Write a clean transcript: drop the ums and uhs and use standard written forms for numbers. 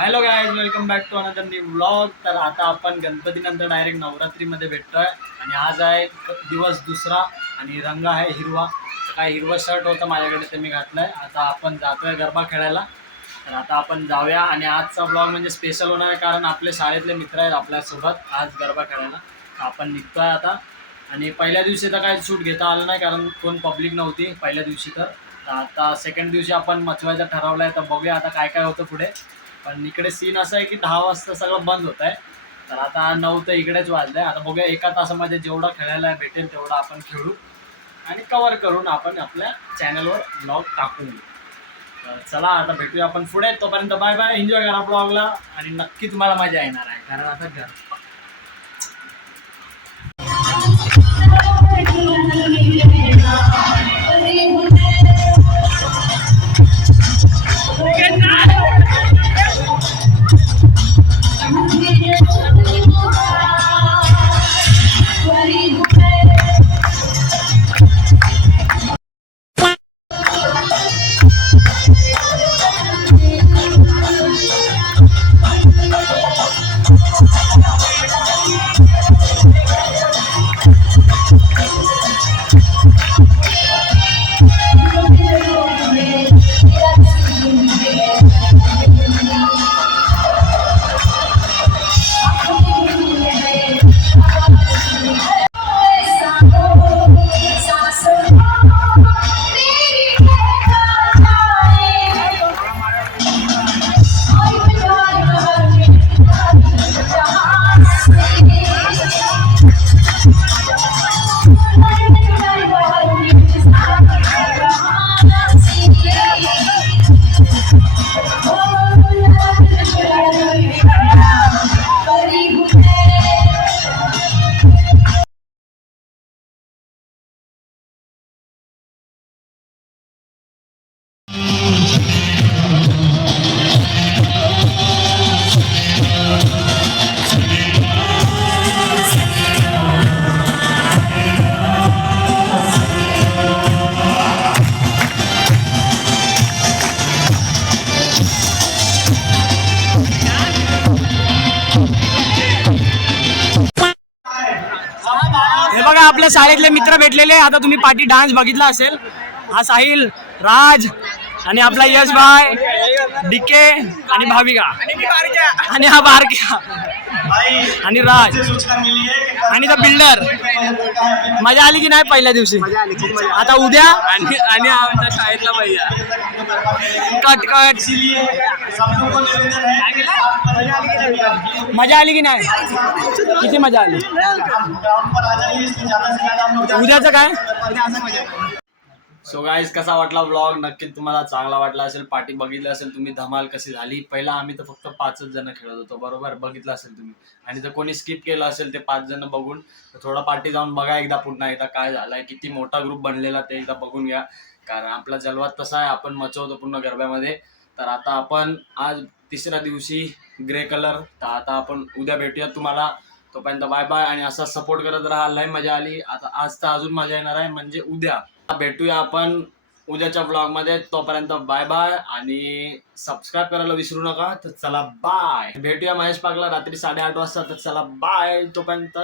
Hello guys, welcome back to another new vlog. तर आता आपण गणपतीनंतर डायरेक्ट नवरात्रीमध्ये भेटतोय आणि आज आहे दिवस दुसरा आणि रंग आहे हिरवा. तर काय हिरवा शर्ट होता माझ्याकडे ते मी घातलाय. आता आपण जातोय गरबा खेळायला. तर आता आपण जाऊया आणि आजचा व्लॉग म्हणजे स्पेशल होणार आहे कारण आपले शाळेतले मित्र आहेत आपल्यासोबत आज गरबा खेळायला. आपण निघतोय आता आणि पहिल्या दिवशी तर काय शूट घेता आलं नाही कारण कोण पब्लिक नव्हती पहिल्या दिवशी. तर आता सेकंड दिवशी आपण मचवायचं ठरवलं आहे. तर बघूया आता काय काय होतं पुढे. पण इकडे सीन असं आहे की 10 वाजता सगळं बंद होत आहे. तर आता 9 तर इकडेच वाजलं आहे. आता बघूया एका तासामध्ये जेवढं खेळायला भेटेल तेवढं आपण खेळू आणि कवर करून आपण आपल्या चॅनलवर ब्लॉग टाकून देऊ. तर चला आता भेटूया आपण पुढे. तोपर्यंत बाय बाय, एन्जॉय करा ब्लॉगला आणि नक्की तुम्हाला मजा येणार आहे कारण आता घर बघा आपल्या शाळेतले मित्र भेटलेले. आता तुम्ही पार्टी डान्स बघितला असेल. हा साहिल, राज आणि आपला यश भाई, डीके आणि भाविका आणि हा बारक्या आणि राज आणि द बिल्डर. मजा आली की नाही पहिल्या दिवशी? आता उद्या आणि आमच्या शाळेतला भैया कट कट. मजा आली की नाही? किती मजा आली? उद्याचं काय? सो गाईज, कसा वाटला व्लॉग? नक्कीच तुम्हाला चांगला वाटला असेल. पार्टी बघितली असेल तुम्ही, धमाल कशी झाली. पहिला आम्ही तर फक्त 5च जण खेळत होतो, बरोबर? बघितलं असेल तुम्ही. आणि जर कोणी स्किप केलं असेल ते 5 जण बघून, तर थोडा पार्टी जाऊन बघा एकदा पुन्हा एकदा काय झालंय, किती मोठा ग्रुप बनलेला ते एकदा बघून घ्या. कारण आपला जलवात तसा आहे, आपण मचवतो पूर्ण गरब्यामध्ये. तर आता आपण आज तिसऱ्या दिवशी ग्रे कलर. तर आता आपण उद्या भेटूया तुम्हाला. तोपर्यंत बाय बाय आणि असा सपोर्ट करत राहा. लय मजा आली. आता आज तर अजून मजा येणार आहे म्हणजे उद्या. भेटूया आपण उद्याच्या ब्लॉगमध्ये. तोपर्यंत बाय बाय आणि सबस्क्राईब करायला विसरू नका. तर चला बाय. भेटूया महेश पार्कला रात्री 8:30 वाजता. तर चला बाय. तोपर्यंत